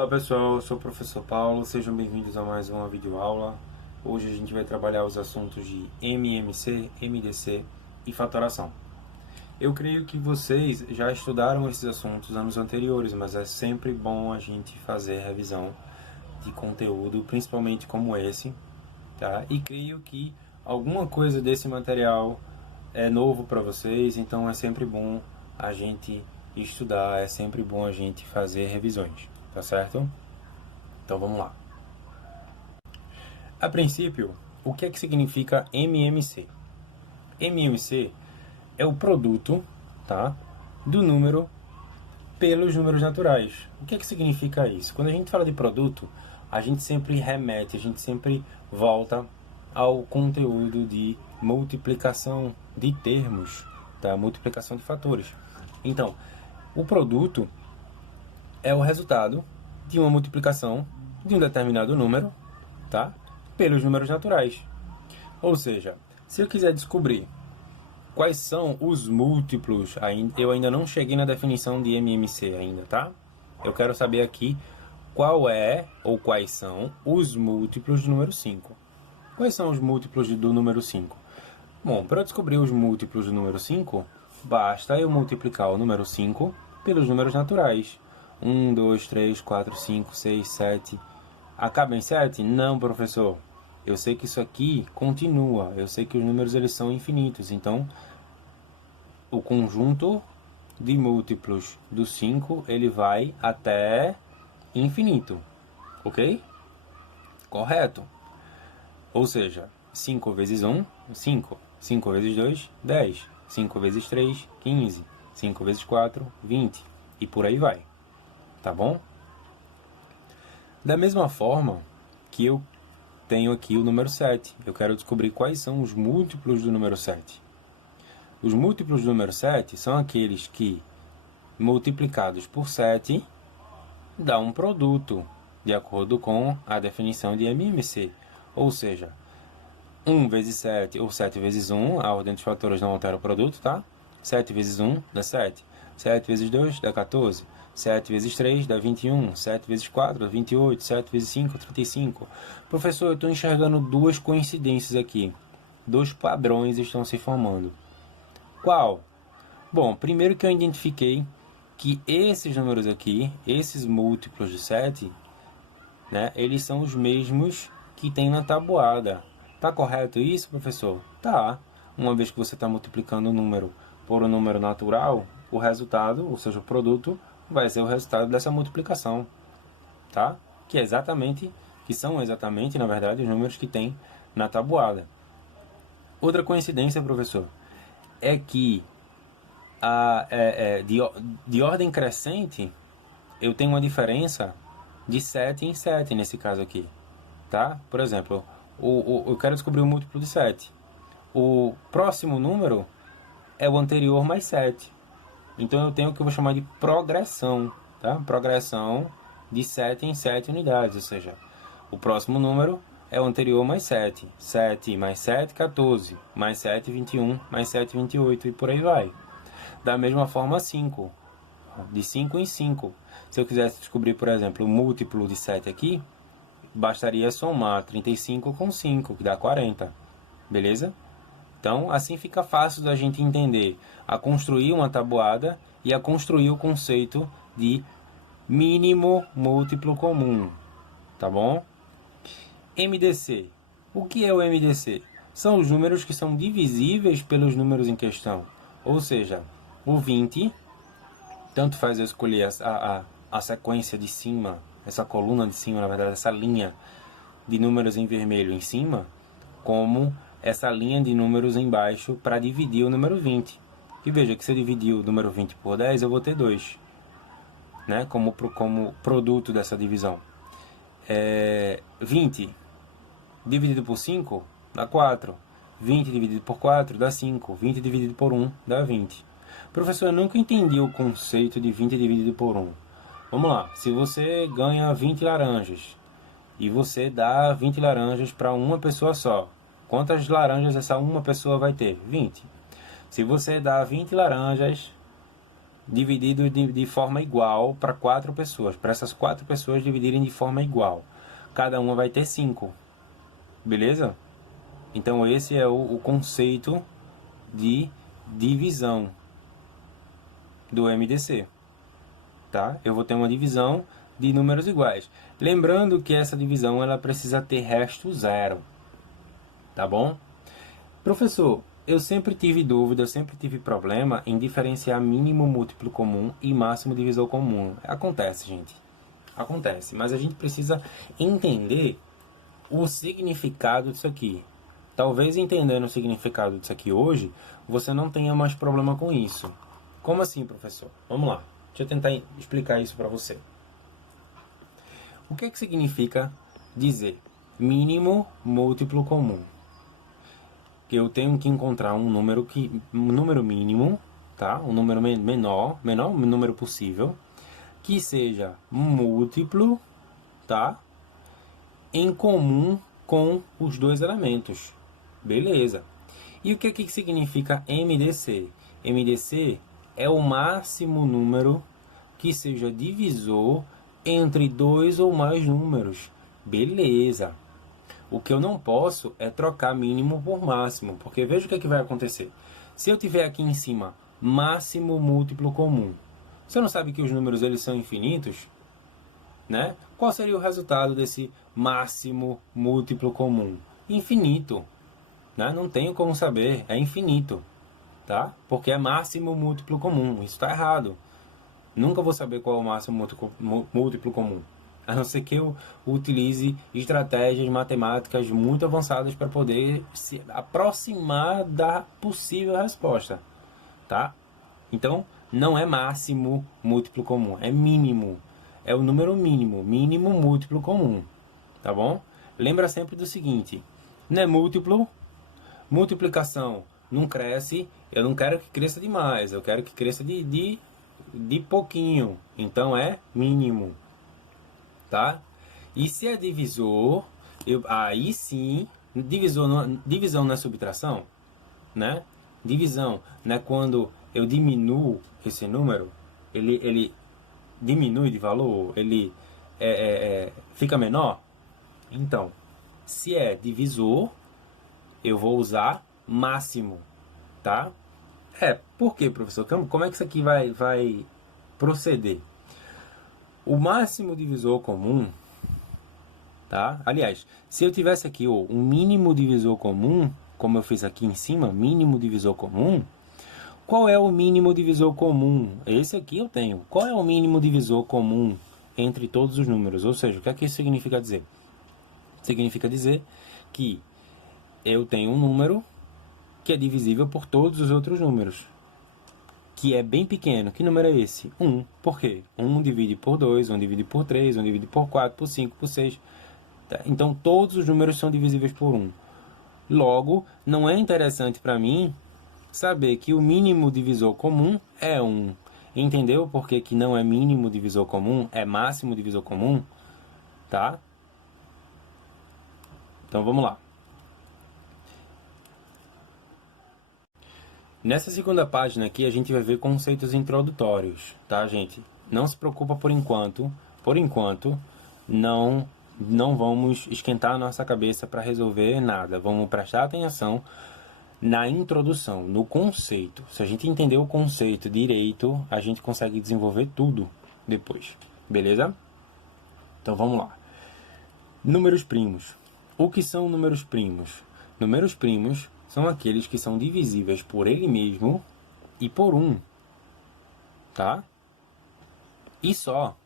Olá pessoal, eu sou o professor Paulo, sejam bem-vindos a mais uma videoaula. Hoje a gente vai trabalhar os assuntos de MMC, MDC e fatoração. Eu creio que vocês já estudaram esses assuntos anos anteriores, mas é sempre bom a gente fazer revisão de conteúdo, principalmente como esse, tá? E creio que alguma coisa desse material é novo para vocês, então é sempre bom a gente estudar, é sempre bom a gente fazer revisões, tá certo? Então vamos lá. A princípio, o que é que significa MMC? MMC é o produto, tá, do número pelos números naturais. O que é que significa isso? Quando a gente fala de produto, a gente sempre remete, a gente sempre volta ao conteúdo de multiplicação de termos, tá? Multiplicação de fatores. Então, o produto é o resultado de uma multiplicação de um determinado número, tá? Pelos números naturais. Ou seja, se eu quiser descobrir quais são os múltiplos, eu ainda não cheguei na definição de MMC ainda, tá? Eu quero saber aqui qual é ou quais são os múltiplos do número 5. Quais são os múltiplos do número 5? Bom, para eu descobrir os múltiplos do número 5, basta eu multiplicar o número 5 pelos números naturais. 1, 2, 3, 4, 5, 6, 7. Acaba em 7? Não, professor. Eu sei que isso aqui continua. Eu sei que os números eles são infinitos. Então, o conjunto de múltiplos do 5 ele vai até infinito. Ok? Correto. Ou seja, 5 vezes 1, 5. 5 vezes 2, 10. 5 vezes 3, 15. 5 vezes 4, 20. E por aí vai. Tá bom? Da mesma forma que eu tenho aqui o número 7. Eu quero descobrir quais são os múltiplos do número 7. Os múltiplos do número 7 são aqueles que, multiplicados por 7, dá um produto, de acordo com a definição de MMC. Ou seja, 1 vezes 7 ou 7 vezes 1, a ordem dos fatores não altera o produto, tá? 7 vezes 1 dá 7. 7 vezes 2 dá 14. 7 vezes 3 dá 21. 7 vezes 4 dá 28. 7 vezes 5 dá 35. Professor, eu estou enxergando duas coincidências aqui. Dois padrões estão se formando. Qual? Bom, primeiro que eu identifiquei que esses números aqui, esses múltiplos de 7, né, eles são os mesmos que tem na tabuada. Tá correto isso, professor? Tá. Uma vez que você está multiplicando um número por um número natural, o resultado, ou seja, o produto, vai ser o resultado dessa multiplicação, tá? Que são exatamente, na verdade, os números que tem na tabuada. Outra coincidência, professor, é que de ordem crescente, eu tenho uma diferença de 7 em 7 nesse caso aqui, tá? Por exemplo, eu quero descobrir o múltiplo de 7. O próximo número é o anterior mais 7. Então eu tenho o que eu vou chamar de progressão, tá? Progressão de 7 em 7 unidades, ou seja, o próximo número é o anterior mais 7. 7 mais 7, 14. Mais 7, 21. Mais 7, 28. E por aí vai. Da mesma forma, 5. De 5 em 5. Se eu quisesse descobrir, por exemplo, o múltiplo de 7 aqui, bastaria somar 35 com 5, que dá 40. Beleza? Então, assim fica fácil da gente entender a construir uma tabuada e a construir o conceito de mínimo múltiplo comum. Tá bom? MDC. O que é o MDC? São os números que são divisíveis pelos números em questão. Ou seja, o 20, tanto faz eu escolher a sequência de cima, essa coluna de cima, na verdade, essa linha de números em vermelho em cima, como essa linha de números embaixo para dividir o número 20. E veja que se eu dividir o número 20 por 10, eu vou ter 2, né? Como produto dessa divisão. 20 dividido por 5 dá 4. 20 dividido por 4 dá 5. 20 dividido por 1 dá 20. Professor, eu nunca entendi o conceito de 20 dividido por 1. Vamos lá. Se você ganha 20 laranjas e você dá 20 laranjas para uma pessoa só, quantas laranjas essa uma pessoa vai ter? 20. Se você dá 20 laranjas dividido de forma igual para 4 pessoas. Para essas 4 pessoas dividirem de forma igual. Cada uma vai ter 5. Beleza? Então esse é o conceito de divisão do MDC. Tá? Eu vou ter uma divisão de números iguais. Lembrando que essa divisão ela precisa ter resto zero. Tá bom? Professor, eu sempre tive dúvida, eu sempre tive problema em diferenciar mínimo múltiplo comum e máximo divisor comum. Acontece, gente. Acontece. Mas a gente precisa entender o significado disso aqui. Talvez entendendo o significado disso aqui hoje, você não tenha mais problema com isso. Como assim, professor? Vamos lá. Deixa eu tentar explicar isso para você. O que significa dizer mínimo múltiplo comum? Eu tenho que encontrar um número mínimo, tá? Um número menor número possível, que seja múltiplo, tá? Em comum com os dois elementos. Beleza. E o que significa MDC? MDC é o máximo número que seja divisor entre dois ou mais números. Beleza. O que eu não posso é trocar mínimo por máximo, porque veja o que vai acontecer. Se eu tiver aqui em cima máximo múltiplo comum, você não sabe que os números eles são infinitos? Né? Qual seria o resultado desse máximo múltiplo comum? Infinito. Né? Não tenho como saber, é infinito. Tá? Porque é máximo múltiplo comum, isso está errado. Nunca vou saber qual é o máximo múltiplo comum. A não ser que eu utilize estratégias matemáticas muito avançadas para poder se aproximar da possível resposta. Tá? Então, não é máximo múltiplo comum, é mínimo. É o número mínimo, mínimo múltiplo comum. Tá bom? Lembra sempre do seguinte, não é múltiplo, multiplicação não cresce, eu não quero que cresça demais, eu quero que cresça de pouquinho. Então é mínimo. Tá? E se é divisor, aí sim, divisão não é subtração, né? Divisão não é quando eu diminuo esse número, ele diminui de valor, ele fica menor. Então, se é divisor, eu vou usar máximo, tá? Por quê, professor? Como é que isso aqui vai proceder? O máximo divisor comum, tá? Aliás, se eu tivesse aqui um mínimo divisor comum, como eu fiz aqui em cima, mínimo divisor comum, qual é o mínimo divisor comum? Esse aqui eu tenho. Qual é o mínimo divisor comum entre todos os números? Ou seja, o que é que isso significa dizer? Significa dizer que eu tenho um número que é divisível por todos os outros números, que é bem pequeno. Que número é esse? 1. Por quê? 1 divide por 2, 1 divide por 3, 1 divide por 4, por 5, por 6. Tá? Então, todos os números são divisíveis por 1. Logo, não é interessante para mim saber que o mínimo divisor comum é 1. Entendeu por que não é mínimo divisor comum? É máximo divisor comum? Tá? Então, vamos lá. Nessa segunda página aqui a gente vai ver conceitos introdutórios, tá, gente? Não se preocupa por enquanto. Por enquanto, não vamos esquentar a nossa cabeça para resolver nada. Vamos prestar atenção na introdução, no conceito. Se a gente entender o conceito direito, a gente consegue desenvolver tudo depois. Beleza? Então vamos lá. Números primos. O que são números primos? Números primos são aqueles que são divisíveis por ele mesmo e por 1. Tá? E só.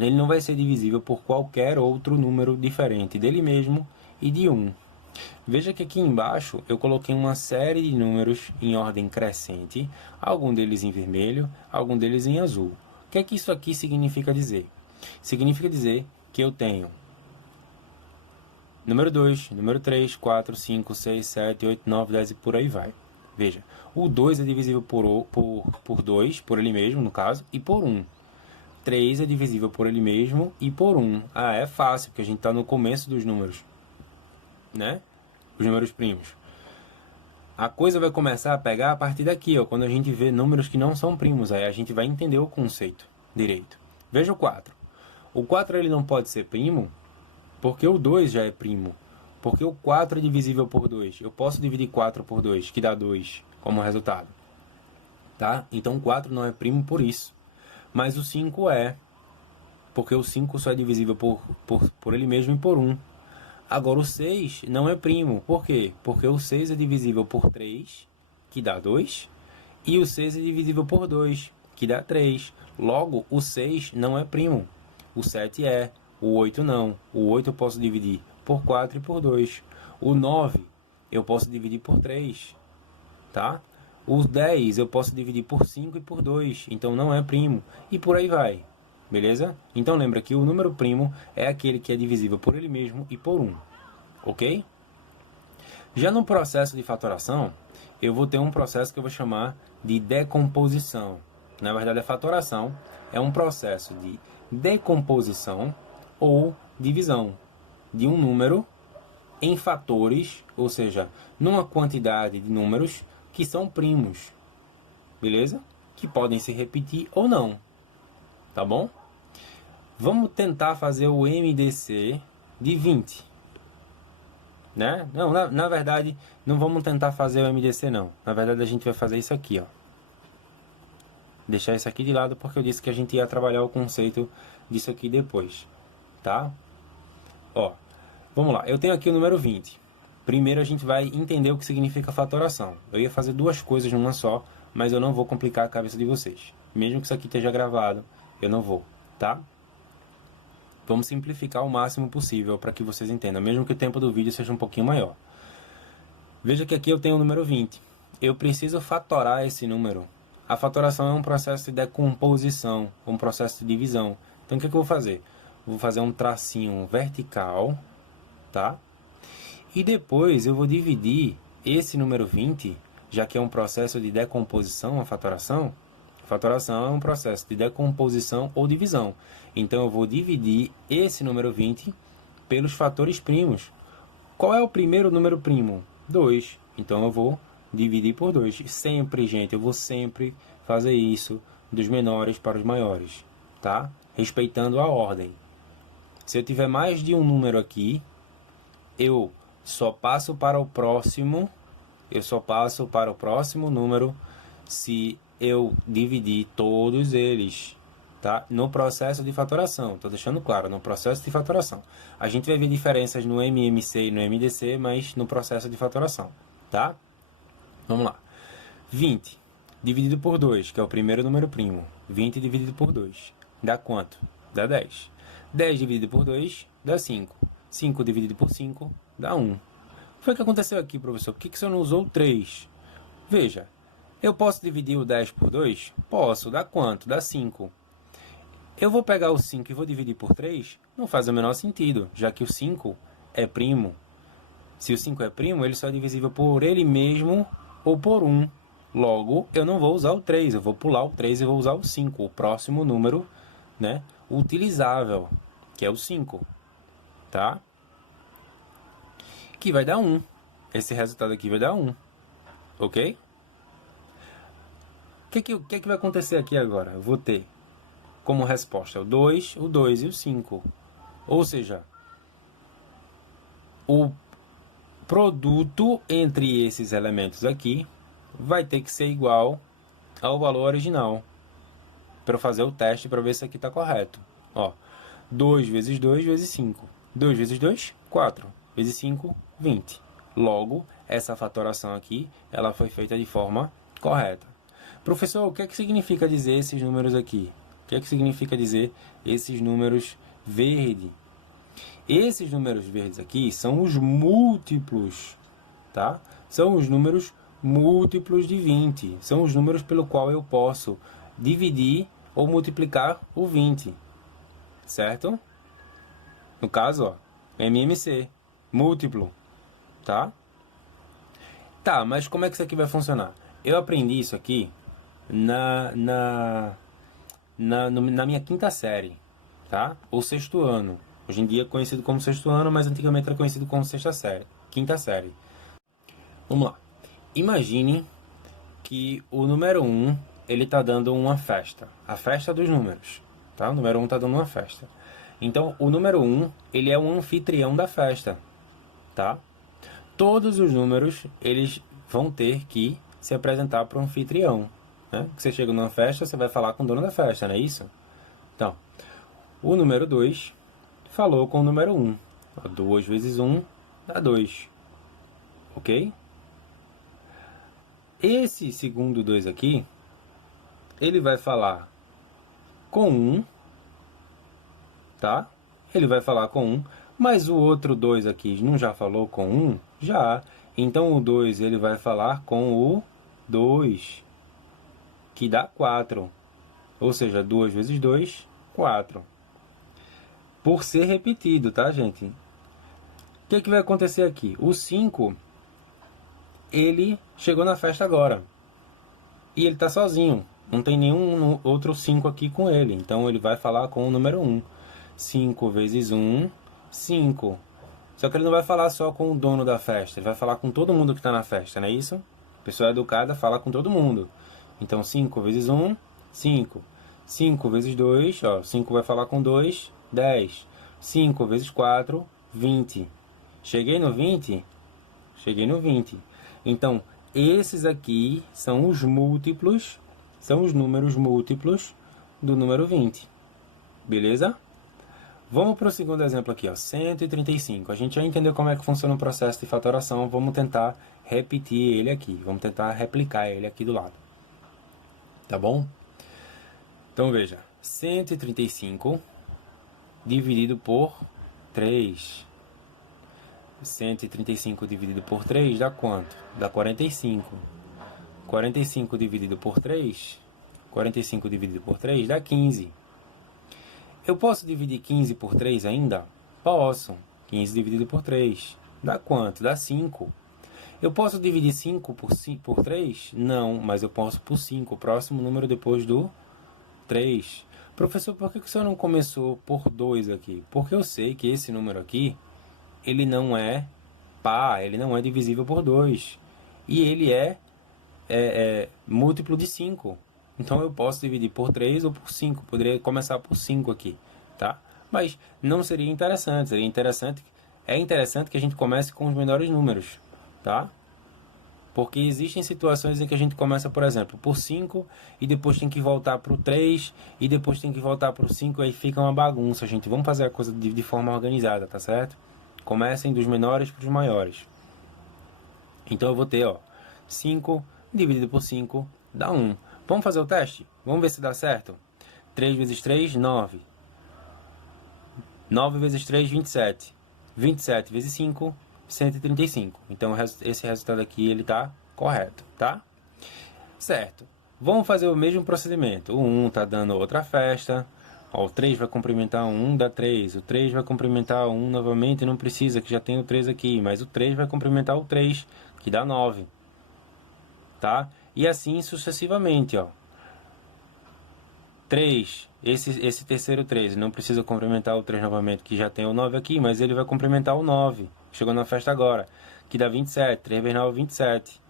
Ele não vai ser divisível por qualquer outro número diferente dele mesmo e de 1. Veja que aqui embaixo eu coloquei uma série de números em ordem crescente, algum deles em vermelho, algum deles em azul. O que é que isso aqui significa dizer? Significa dizer que eu tenho número 2, número 3, 4, 5, 6, 7, 8, 9, 10 e por aí vai. Veja, o 2 é divisível por 2, por ele mesmo, no caso, e por 1. 3 é divisível por ele mesmo e por 1. Ah, é fácil, porque a gente está no começo dos números, né? Os números primos. A coisa vai começar a pegar a partir daqui, ó, quando a gente vê números que não são primos, aí a gente vai entender o conceito direito. Veja o 4. O 4 ele não pode ser primo, porque o 2 já é primo. Porque o 4 é divisível por 2. Eu posso dividir 4 por 2, que dá 2 como resultado. Tá? Então o 4 não é primo por isso. Mas o 5 é, porque o 5 só é divisível por ele mesmo e por 1. Agora o 6 não é primo. Por quê? Porque o 6 é divisível por 3, que dá 2. E o 6 é divisível por 2, que dá 3. Logo, o 6 não é primo. O 7 é. O 8 não. O 8 eu posso dividir por 4 e por 2. O 9 eu posso dividir por 3. Tá? O 10 eu posso dividir por 5 e por 2. Então não é primo. E por aí vai. Beleza? Então lembra que o número primo é aquele que é divisível por ele mesmo e por 1. Ok? Já no processo de fatoração, eu vou ter um processo que eu vou chamar de decomposição. Na verdade, a fatoração é um processo de decomposição ou divisão de um número em fatores, ou seja, numa quantidade de números que são primos. Beleza? Que podem se repetir ou não. Tá bom? Vamos tentar fazer o MDC de 20. Né? Não, na verdade, não vamos tentar fazer o MDC não. Na verdade, a gente vai fazer isso aqui, ó. Deixar isso aqui de lado porque eu disse que a gente ia trabalhar o conceito disso aqui depois, tá? Ó, vamos lá. Eu tenho aqui o número 20. Primeiro a gente vai entender o que significa fatoração. Eu ia fazer duas coisas numa só, mas eu não vou complicar a cabeça de vocês. Mesmo que isso aqui esteja gravado, eu não vou, tá? Vamos simplificar o máximo possível para que vocês entendam, mesmo que o tempo do vídeo seja um pouquinho maior. Veja que aqui eu tenho o número 20. Eu preciso fatorar esse número. A fatoração é um processo de decomposição, um processo de divisão. Então o que eu vou fazer? Vou fazer um tracinho vertical, tá? E depois eu vou dividir esse número 20, já que é um processo de decomposição, a fatoração é um processo de decomposição ou divisão. Então eu vou dividir esse número 20 pelos fatores primos. Qual é o primeiro número primo? 2. Então eu vou dividir por 2. Sempre, gente, eu vou sempre fazer isso dos menores para os maiores, tá? Respeitando a ordem. Se eu tiver mais de um número aqui, eu só passo para o próximo número se eu dividir todos eles, tá? No processo de fatoração, estou deixando claro, no processo de fatoração. A gente vai ver diferenças no MMC e no MDC, mas no processo de fatoração, tá? Vamos lá. 20 dividido por 2, que é o primeiro número primo. 20 dividido por 2, dá quanto? Dá 10. 10 dividido por 2, dá 5. 5 dividido por 5, dá 1. O que foi que aconteceu aqui, professor? Por que você não usou o 3? Veja, eu posso dividir o 10 por 2? Posso. Dá quanto? Dá 5. Eu vou pegar o 5 e vou dividir por 3? Não faz o menor sentido, já que o 5 é primo. Se o 5 é primo, ele só é divisível por ele mesmo ou por 1. Logo, eu não vou usar o 3, eu vou pular o 3 e vou usar o 5, o próximo número, né, utilizável, que é o 5, tá? Que vai dar 1. Esse resultado aqui vai dar 1, ok? O que vai acontecer aqui agora? Eu vou ter como resposta o 2 e o 5. Ou seja, o produto entre esses elementos aqui vai ter que ser igual ao valor original para eu fazer o teste para ver se aqui está correto. Ó, 2 vezes 2 vezes 5. 2 vezes 2, 4. Vezes 5, 20. Logo, essa fatoração aqui, ela foi feita de forma correta. Professor, o que é que significa dizer esses números aqui? O que é que significa dizer esses números verdes? Esses números verdes aqui são os múltiplos, tá? São os números múltiplos de 20. São os números pelo qual eu posso dividir ou multiplicar o 20. Certo? No caso, ó, MMC, múltiplo, tá? Tá, mas como é que isso aqui vai funcionar? Eu aprendi isso aqui na minha quinta série, tá? Ou sexto ano. Hoje em dia é conhecido como sexto ano, mas antigamente era conhecido como sexta série, quinta série. Vamos lá. Imagine que o número 1, ele está dando uma festa. A festa dos números. Tá? O número 1 está dando uma festa. Então, o número 1, ele é o anfitrião da festa. Tá? Todos os números, eles vão ter que se apresentar para o anfitrião. Né? Você chega numa festa, você vai falar com o dono da festa, não é isso? Então, o número 2 falou com o número 1. 2 vezes 1 dá 2. Ok? Esse segundo 2 aqui, ele vai falar com 1, tá? Ele vai falar com 1, mas o outro 2 aqui não já falou com 1? Já. Então o 2 ele vai falar com o 2, que dá 4. Ou seja, 2 vezes 2, 4. Por ser repetido, tá, gente? O que vai acontecer aqui? O 5, ele chegou na festa agora. E ele está sozinho. Não tem nenhum outro 5 aqui com ele. Então ele vai falar com o número 1. 5 vezes 1, 5. Só que ele não vai falar só com o dono da festa. Ele vai falar com todo mundo que está na festa, não é isso? A pessoa educada fala com todo mundo. Então 5 vezes 1, 5. 5 vezes 2, ó, 5 vai falar com 2, 10. 5 vezes 4, 20. Cheguei no 20? Cheguei no 20. Então, esses aqui são os múltiplos, são os números múltiplos do número 20. Beleza? Vamos para o segundo exemplo aqui, ó, 135. A gente já entendeu como é que funciona o processo de fatoração. Vamos tentar repetir ele aqui. Vamos tentar replicar ele aqui do lado. Tá bom? Então, veja. 135 dividido por 3. 135 dividido por 3 dá quanto? Dá 45. 45 dividido por 3, 45 dividido por 3 dá 15. Eu posso dividir 15 por 3 ainda? Posso. 15 dividido por 3 dá quanto? Dá 5. Eu posso dividir 5 por 3? Não, mas eu posso por 5, o próximo número depois do 3. Professor, por que o senhor não começou por 2 aqui? Porque eu sei que esse número aqui, ele não é par, ele não é divisível por 2. E ele é múltiplo de 5. Então eu posso dividir por 3 ou por 5. Poderia começar por 5 aqui, tá? Mas não seria interessante. É interessante que a gente comece com os menores números, tá? Porque existem situações em que a gente começa, por exemplo, por 5 e depois tem que voltar para o 3 e depois tem que voltar para o 5, aí fica uma bagunça, gente. Vamos fazer a coisa de forma organizada, tá certo? Comecem dos menores para os maiores. Então eu vou ter, ó, 5 dividido por 5 dá 1. Vamos fazer o teste? Vamos ver se dá certo? 3 vezes 3, 9. 9 vezes 3, 27. 27 vezes 5, 135. Então esse resultado aqui ele está correto, tá? Certo. Vamos fazer o mesmo procedimento. O 1 está dando outra festa. Ó, o 3 vai complementar o 1, dá 3. O 3 vai complementar o 1 novamente, não precisa, que já tem o 3 aqui. Mas o 3 vai complementar o 3, que dá 9. Tá? E assim sucessivamente, ó. 3, esse terceiro 3, não precisa complementar o 3 novamente, que já tem o 9 aqui, mas ele vai complementar o 9. Chegou na festa agora, que dá 27. 3 vezes 9, 27.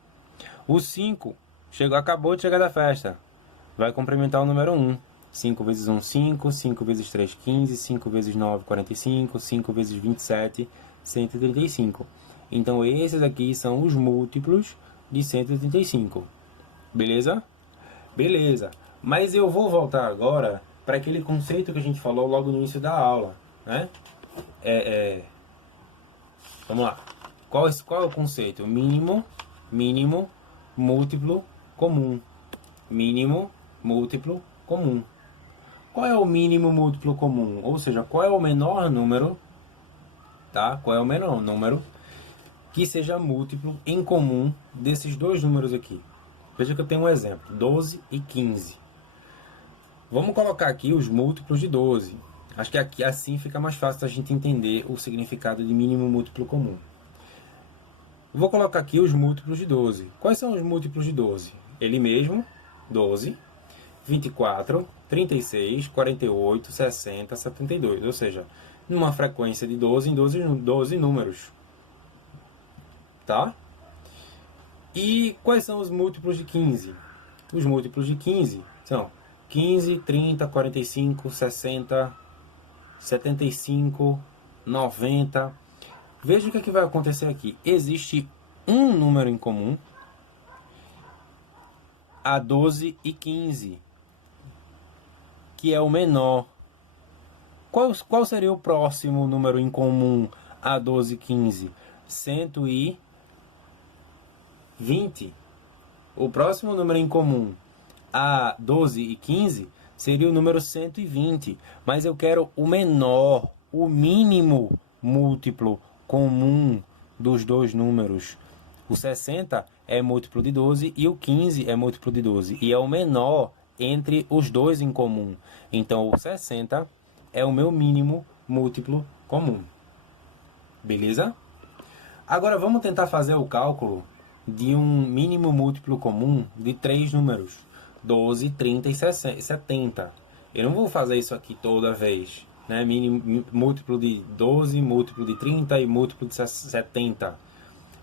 O 5 acabou de chegar da festa. Vai complementar o número 1. 5 vezes 1, 5. 5 vezes 3, 15. 5 vezes 9, 45. 5 vezes 27, 135. Então esses aqui são os múltiplos de 135. Beleza? Beleza. Mas eu vou voltar agora para aquele conceito que a gente falou logo no início da aula, né? Vamos lá. Qual é o conceito? Mínimo, múltiplo, comum. Mínimo, múltiplo, comum. Qual é o mínimo múltiplo comum? Ou seja, qual é o menor número, tá? Qual é o menor número que seja múltiplo em comum desses dois números aqui? Veja que eu tenho um exemplo, 12 e 15. Vamos colocar aqui os múltiplos de 12. Acho que aqui assim fica mais fácil a gente entender o significado de mínimo múltiplo comum. Vou colocar aqui os múltiplos de 12. Quais são os múltiplos de 12? Ele mesmo, 12, 24, 36, 48, 60, 72. Ou seja, numa frequência de 12 em 12 números. Tá? E quais são os múltiplos de 15? Os múltiplos de 15 são 15, 30, 45, 60, 75, 90. Veja o que vai acontecer aqui. Existe um número em comum a 12 e 15, que é o menor. Qual seria o próximo número em comum a 12 e 15? 120. O próximo número em comum a 12 e 15 seria o número 120. Mas eu quero o menor, o mínimo múltiplo comum dos dois números. O 60 é múltiplo de 12 e o 15 é múltiplo de 12. E é o menor entre os dois em comum. Então, o 60 é o meu mínimo múltiplo comum. Beleza? Agora, vamos tentar fazer o cálculo de um mínimo múltiplo comum de três números. 12, 30 e 70. Eu não vou fazer isso aqui toda vez. Né? Mínimo, múltiplo de 12, múltiplo de 30 e múltiplo de 70.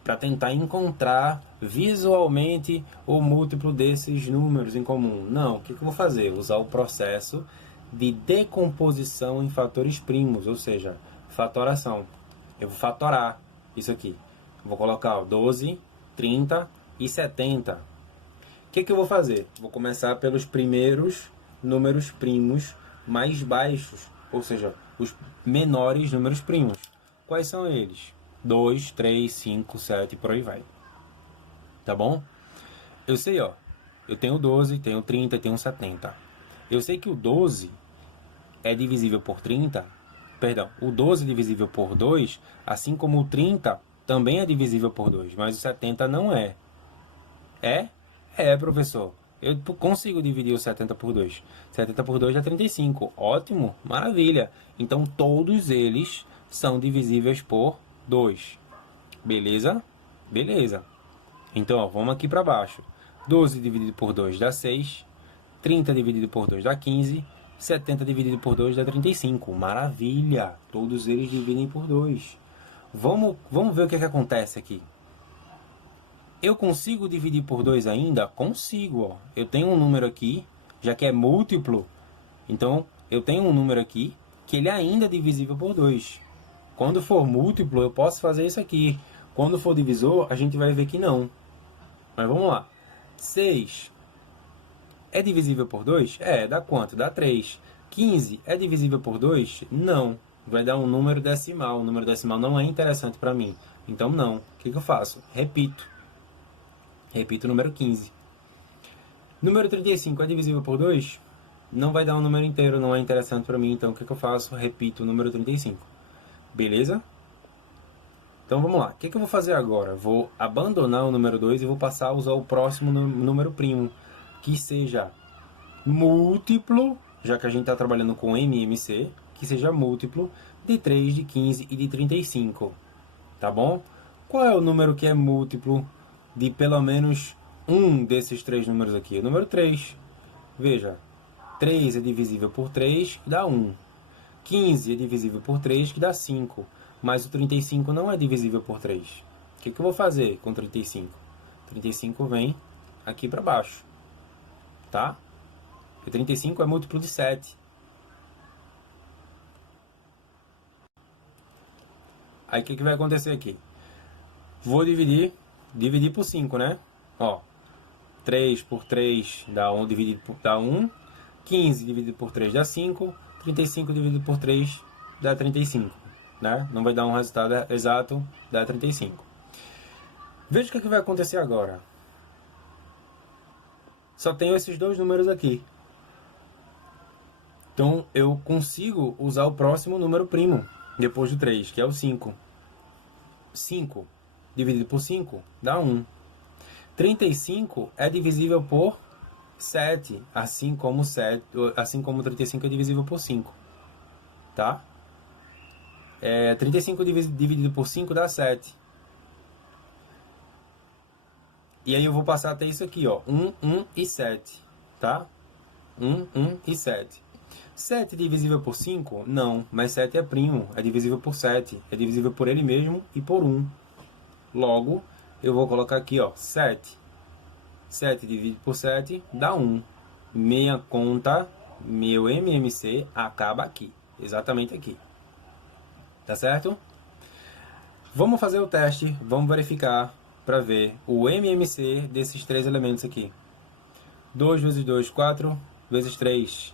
Para tentar encontrar visualmente o múltiplo desses números em comum. Não, o que eu vou fazer? Usar o processo de decomposição em fatores primos, ou seja, fatoração. Eu vou fatorar isso aqui. Vou colocar 12, 30 e 70. O que eu vou fazer? Vou começar pelos primeiros números primos mais baixos, ou seja, os menores números primos. Quais são eles? 2, 3, 5, 7 e por aí vai. Tá bom? Eu sei, ó. Eu tenho 12, tenho 30 e tenho 70. Eu sei que o 12 é divisível por 30. Perdão, o 12 é divisível por 2, assim como o 30 também é divisível por 2, mas o 70 não é. É? É, professor. Eu consigo dividir o 70 por 2. 70 por 2 é 35. Ótimo, maravilha. Então todos eles são divisíveis por 2. Beleza? Beleza. Então, ó, vamos aqui para baixo. 12 dividido por 2 dá 6. 30 dividido por 2 dá 15. 70 dividido por 2 dá 35. Maravilha! Todos eles dividem por 2. Vamos ver o que acontece aqui. Eu consigo dividir por 2 ainda? Consigo. Ó. Eu tenho um número aqui, já que é múltiplo. Então, eu tenho um número aqui que ele ainda é divisível por 2. Quando for múltiplo, eu posso fazer isso aqui. Quando for divisor, a gente vai ver que não. Mas vamos lá. 6 é divisível por 2? É, dá quanto? Dá 3. 15 é divisível por 2? Não. Vai dar um número decimal. O número decimal não é interessante para mim. Então, não. O que eu faço? Repito o número 15. Número 35 é divisível por 2? Não vai dar um número inteiro, não é interessante para mim. Então, o que eu faço? Repito o número 35. Beleza? Então, vamos lá. O que eu vou fazer agora? Vou abandonar o número 2 e vou passar a usar o próximo número primo, que seja múltiplo, já que a gente está trabalhando com MMC, que seja múltiplo de 3, de 15 e de 35. Tá bom? Qual é o número que é múltiplo de pelo menos um desses três números aqui? O número 3. Veja, 3 é divisível por 3, que dá 1. 15 é divisível por 3, que dá 5. Mas o 35 não é divisível por 3. O que eu vou fazer com 35? 35 vem aqui para baixo. Tá? E 35 é múltiplo de 7. Aí o que vai acontecer aqui? Vou dividir por 5, né? Ó, 3 por 3 dá 1, dá 1. 15 dividido por 3 dá 5. 35 dividido por 3 dá 35. Né? Não vai dar um resultado exato, dá 35. Veja o que vai acontecer agora. Só tenho esses dois números aqui. Então, eu consigo usar o próximo número primo, depois do 3, que é o 5. 5 dividido por 5 dá 1. 35 é divisível por 7, assim como 35 é divisível por 5. Tá? 35 dividido por 5 dá 7. E aí eu vou passar até isso aqui, ó. 1, 1 e 7. Tá? 1, 1 e 7. 7 divisível por 5? Não, mas 7 é primo. É divisível por 7. É divisível por ele mesmo e por 1. Logo, eu vou colocar aqui, ó, 7. 7 dividido por 7 dá 1. Minha conta, meu MMC acaba aqui, exatamente aqui. Tá certo? Vamos fazer o teste, vamos verificar para ver o MMC desses três elementos aqui. 2 vezes 2, 4, vezes 3,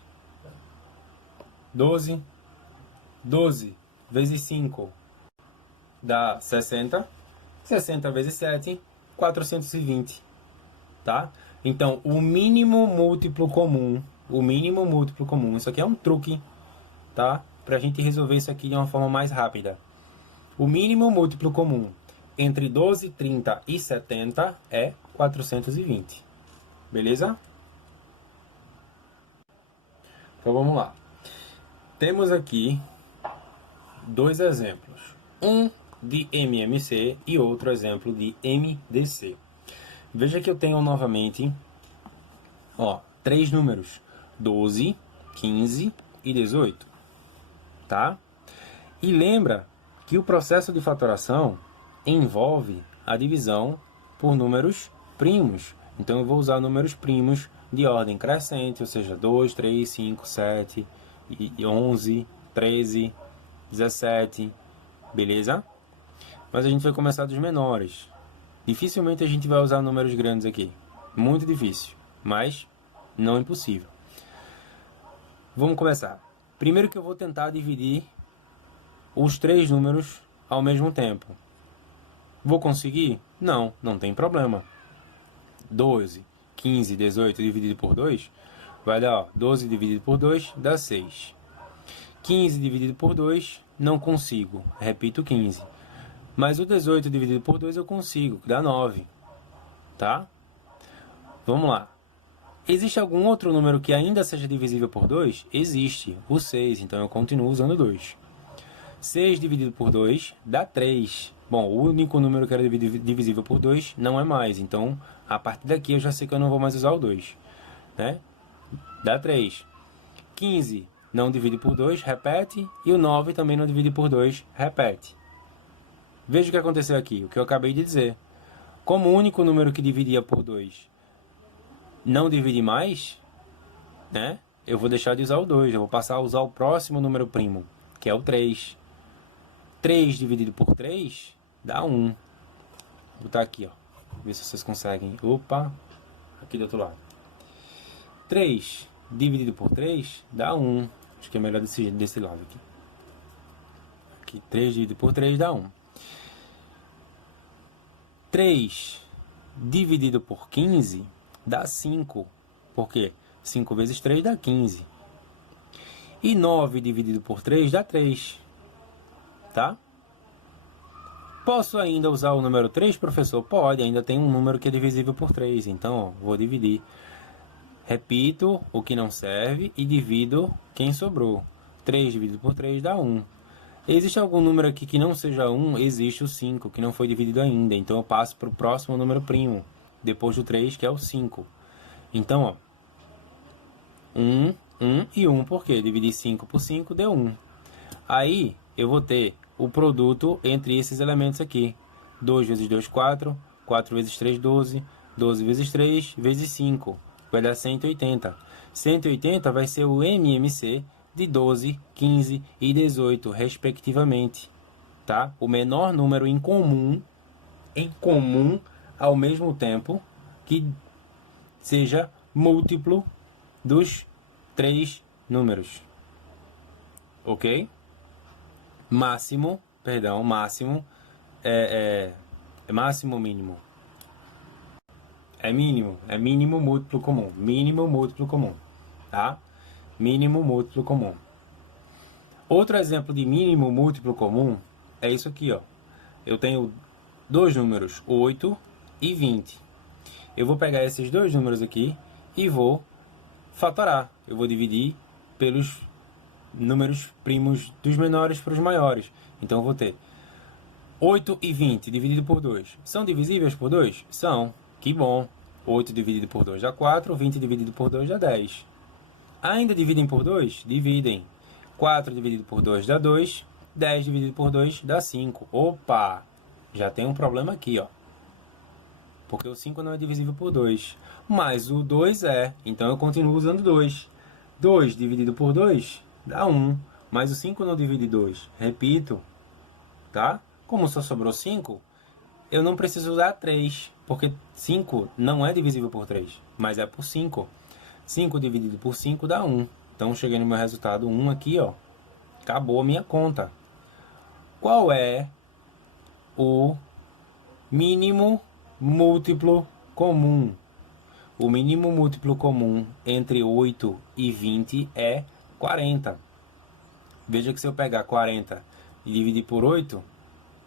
12. 12 vezes 5 dá 60. 60 vezes 7, 420. Tá? Então, o mínimo múltiplo comum, isso aqui é um truque, tá? Pra gente resolver isso aqui de uma forma mais rápida. O mínimo múltiplo comum entre 12, 30 e 70 é 420. Beleza? Então vamos lá. Temos aqui dois exemplos. Um de MMC e outro exemplo de MDC. Veja que eu tenho novamente, ó, três números: 12, 15 e 18. Tá? E lembra que o processo de fatoração envolve a divisão por números primos. Então eu vou usar números primos de ordem crescente, ou seja, 2, 3, 5, 7, 11, 13, 17, beleza? Mas a gente vai começar dos menores. Dificilmente a gente vai usar números grandes aqui. Muito difícil, mas não impossível. Vamos começar. Primeiro que eu vou tentar dividir os três números ao mesmo tempo. Vou conseguir? Não, não tem problema. 12, 15, 18 dividido por 2 vai dar, ó, 12 dividido por 2 dá 6. 15 dividido por 2 não consigo, repito 15. Mas o 18 dividido por 2 eu consigo, que dá 9. Tá? Vamos lá. Existe algum outro número que ainda seja divisível por 2? Existe, o 6, então eu continuo usando 2. 6 dividido por 2 dá 3. Bom, o único número que era divisível por 2 não é mais, então a partir daqui eu já sei que eu não vou mais usar o 2. Né? Dá 3. 15 não divide por 2, repete, e o 9 também não divide por 2, repete. Veja o que aconteceu aqui, o que eu acabei de dizer. Como o único número que dividia por 2 não divide mais, né? Eu vou deixar de usar o 2, eu vou passar a usar o próximo número primo, que é o 3. 3 dividido por 3 dá 1. Vou botar aqui, ó. Ver se vocês conseguem. Opa, aqui do outro lado. 3 dividido por 3 dá 1. Acho que é melhor desse lado aqui. Aqui, 3 dividido por 3 dá 1. 3 dividido por 15 dá 5. Por quê? 5 vezes 3 dá 15. E 9 dividido por 3 dá 3. Tá? Posso ainda usar o número 3, professor? Pode, ainda tem um número que é divisível por 3. Então, ó, vou dividir. Repito o que não serve e divido quem sobrou. 3 dividido por 3 dá 1. Existe algum número aqui que não seja 1? Existe o 5, que não foi dividido ainda. Então, eu passo para o próximo número primo, depois do 3, que é o 5. Então, ó, 1, 1 e 1. Por quê? Dividir 5 por 5 deu 1. Aí, eu vou ter o produto entre esses elementos aqui. 2 vezes 2, 4. 4 vezes 3, 12. 12 vezes 3, vezes 5. Vai dar 180. 180 vai ser o MMC de 12, 15 e 18, respectivamente. Tá? O menor número em comum ao mesmo tempo que seja múltiplo dos três números. Ok? Máximo é máximo ou mínimo? É mínimo múltiplo comum, tá? Mínimo múltiplo comum. Outro exemplo de mínimo múltiplo comum é isso aqui, ó. Eu tenho dois números, 8 e 20. Eu vou pegar esses dois números aqui e vou fatorar. Eu vou dividir pelos números primos dos menores para os maiores. Então eu vou ter 8 e 20 dividido por 2. São divisíveis por 2? São. Que bom. 8 dividido por 2 dá 4, 20 dividido por 2 dá 10. Ainda dividem por 2? Dividem. 4 dividido por 2 dá 2, 10 dividido por 2 dá 5. Opa! Já tem um problema aqui, ó. porque o 5 não é divisível por 2. Mas o 2 é, então eu continuo usando 2. 2 dividido por 2 dá 1, mas o 5 não divide 2. Repito, tá? Como só sobrou 5, eu não preciso usar 3, porque 5 não é divisível por 3, mas é por 5. 5 dividido por 5 dá 1. Então, cheguei no meu resultado 1 aqui, ó. Acabou a minha conta. Qual é o mínimo múltiplo comum? O mínimo múltiplo comum entre 8 e 20 é 40. Veja que se eu pegar 40 e dividir por 8,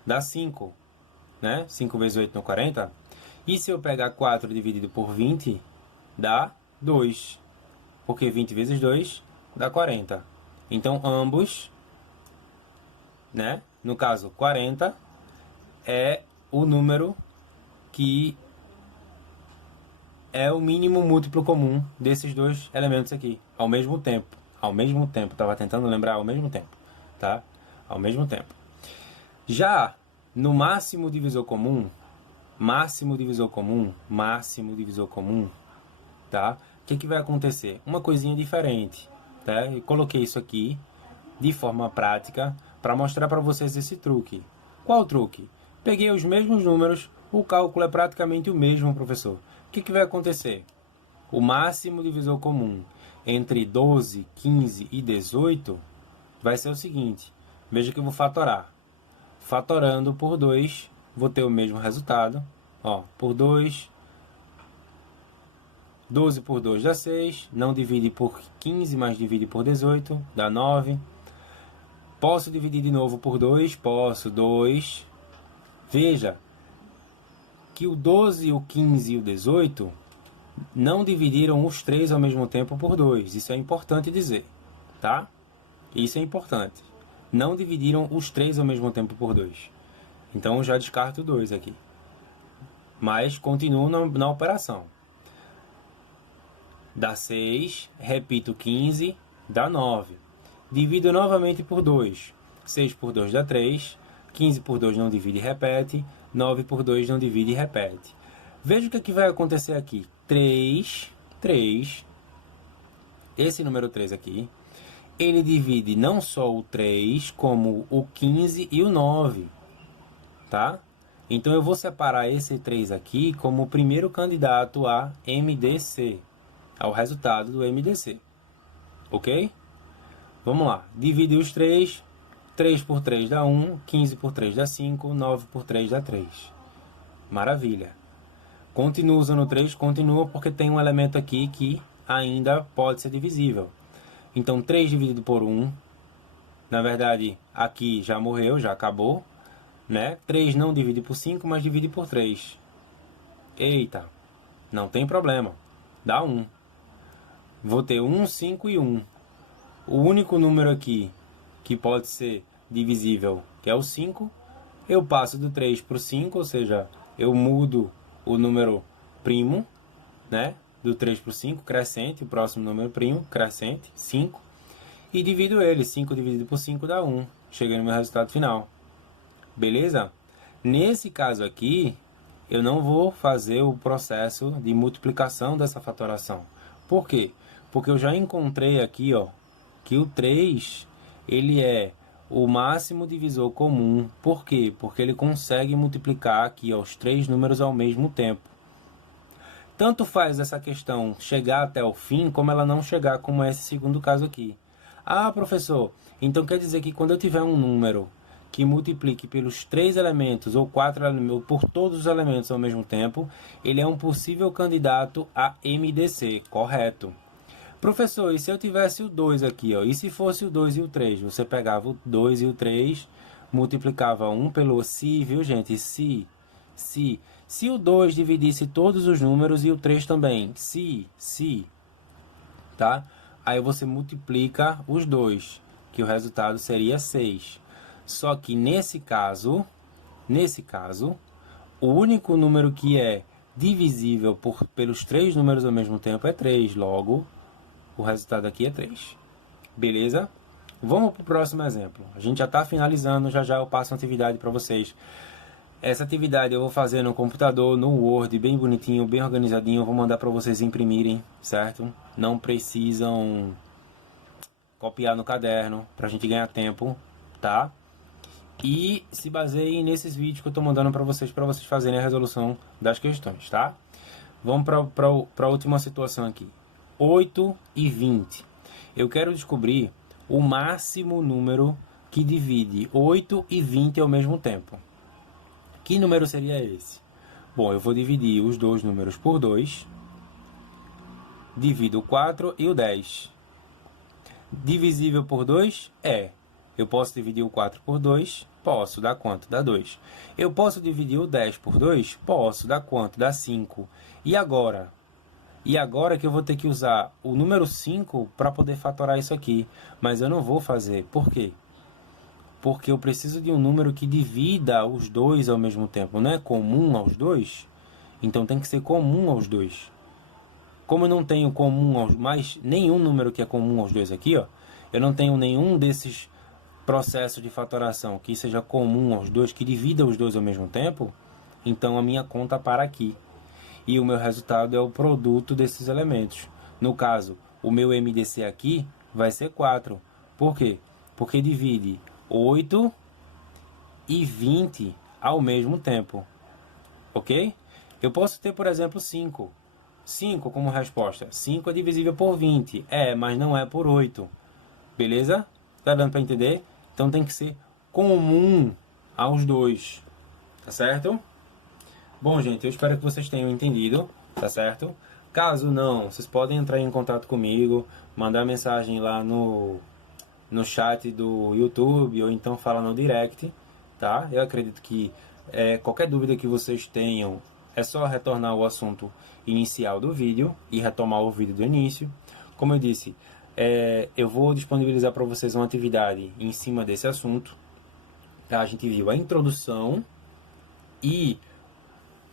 dá 5. Né? 5 vezes 8 não 40. E se eu pegar 4 dividido por 20, dá 2. Porque 20 vezes 2 dá 40. Então, ambos, né? No caso, 40 é o número que é o mínimo múltiplo comum desses dois elementos aqui, ao mesmo tempo. Ao mesmo tempo, estava tentando lembrar ao mesmo tempo, tá? Ao mesmo tempo. Já no máximo divisor comum, tá? O que vai acontecer? Uma coisinha diferente, tá? Eu coloquei isso aqui de forma prática para mostrar para vocês esse truque. Qual truque? Peguei os mesmos números, o cálculo é praticamente o mesmo, professor. O que vai acontecer? O máximo divisor comum entre 12, 15 e 18 vai ser o seguinte. Veja que eu vou fatorar. Fatorando por 2, vou ter o mesmo resultado. Ó, por 2, 12 por 2 dá 6. Não divide por 15, mas divide por 18, dá 9. Posso dividir de novo por 2? Posso, 2. Veja que o 12, o 15 e o 18 não dividiram os três ao mesmo tempo por 2. Isso é importante dizer, tá? Isso é importante. Não dividiram os três ao mesmo tempo por 2. Então, eu já descarto 2 aqui. Mas, continuo na operação. Dá 6. Repito 15. Dá 9. Divido novamente por 2. 6 por 2 dá 3. 15 por 2 não divide e repete. 9 por 2 não divide e repete. Veja o que vai acontecer aqui. 3. Esse número 3 aqui. Ele divide não só o 3, como o 15 e o 9. Tá? Então, eu vou separar esse 3 aqui como o primeiro candidato a MDC. Ao resultado do MDC. Ok? Vamos lá. Divide os 3. 3 por 3 dá 1. 15 por 3 dá 5. 9 por 3 dá 3. Maravilha. Continua usando 3. Continua porque tem um elemento aqui que ainda pode ser divisível. Então, 3 dividido por 1. Na verdade, aqui já morreu, já acabou. Né? 3 não divide por 5, mas divide por 3. Eita. Não tem problema. Dá 1. Vou ter 1, 5 e 1. O único número aqui que pode ser divisível, que é o 5, eu passo do 3 para o 5, ou seja, eu mudo o número primo, né? Do 3 para o 5, crescente, o próximo número primo, crescente, 5, e divido ele. 5 dividido por 5 dá 1. Cheguei no meu resultado final. Beleza? Nesse caso aqui, eu não vou fazer o processo de multiplicação dessa fatoração. Por quê? Porque eu já encontrei aqui, ó, que o 3, ele é o máximo divisor comum. Por quê? Porque ele consegue multiplicar aqui, ó, os três números ao mesmo tempo. Tanto faz essa questão chegar até o fim, como ela não chegar, como esse segundo caso aqui. Ah, professor, então quer dizer que quando eu tiver um número que multiplique pelos 3 elementos ou 4 elementos, ou por todos os elementos ao mesmo tempo, ele é um possível candidato a MDC, correto. Professor, e se eu tivesse o 2 aqui, ó, e se fosse o 2 e o 3? Você pegava o 2 e o 3, multiplicava 1 pelo se, viu gente? Se o 2 dividisse todos os números e o 3 também, tá? Aí você multiplica os dois, que o resultado seria 6. Só que nesse caso, o único número que é divisível pelos 3 números ao mesmo tempo é 3. Logo, o resultado aqui é 3. Beleza? Vamos para o próximo exemplo. A gente já está finalizando, já eu passo a atividade para vocês. Essa atividade eu vou fazer no computador, no Word, bem bonitinho, bem organizadinho. Eu vou mandar para vocês imprimirem, certo? Não precisam copiar no caderno, para a gente ganhar tempo, tá? E se baseiem nesses vídeos que eu estou mandando para vocês fazerem a resolução das questões, tá? Vamos para a última situação aqui. 8 e 20. Eu quero descobrir o máximo número que divide 8 e 20 ao mesmo tempo. Que número seria esse? Bom, eu vou dividir os dois números por 2. Divido o 4 e o 10. Divisível por 2 é. Eu posso dividir o 4 por 2? Posso. Dá quanto? Dá 2. Eu posso dividir o 10 por 2? Posso. Dá quanto? Dá 5. E agora? E agora que eu vou ter que usar o número 5 para poder fatorar isso aqui. Mas eu não vou fazer. Por quê? Porque eu preciso de um número que divida os dois ao mesmo tempo. Não é comum aos dois? Então tem que ser comum aos dois. Como eu não tenho comum aos mais nenhum número que é comum aos dois aqui, ó, eu não tenho nenhum desses processos de fatoração que seja comum aos dois, que divida os dois ao mesmo tempo, então a minha conta para aqui. E o meu resultado é o produto desses elementos. No caso, o meu MDC aqui vai ser 4. Por quê? Porque divide 8 e 20 ao mesmo tempo. Ok? Eu posso ter, por exemplo, 5. 5 como resposta. 5 é divisível por 20. É, mas não é por 8. Beleza? Tá dando para entender? Então tem que ser comum aos dois. Tá certo? Bom, gente, eu espero que vocês tenham entendido. Tá certo? Caso não, vocês podem entrar em contato comigo, mandar mensagem lá no chat do YouTube ou então falar no direct, tá? Eu acredito que qualquer dúvida que vocês tenham é só retornar ao assunto inicial do vídeo e retomar o vídeo do início. Como eu disse, eu vou disponibilizar para vocês uma atividade em cima desse assunto. Tá? A gente viu a introdução e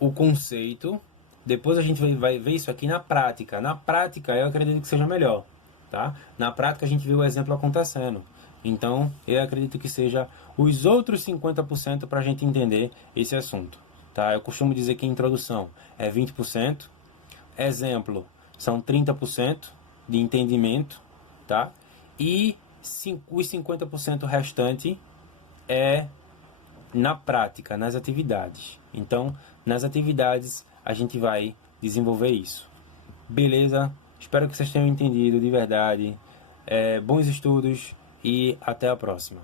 o conceito. Depois a gente vai ver isso aqui na prática. Na prática eu acredito que seja melhor. Tá? Na prática a gente viu o exemplo acontecendo. Então eu acredito que seja os outros 50% para a gente entender esse assunto. Tá? Eu costumo dizer que a introdução é 20%, exemplo são 30% de entendimento, tá? E os 50% restante é na prática, nas atividades. Então, nas atividades a gente vai desenvolver isso. Beleza? Espero que vocês tenham entendido de verdade. Bons estudos e até a próxima.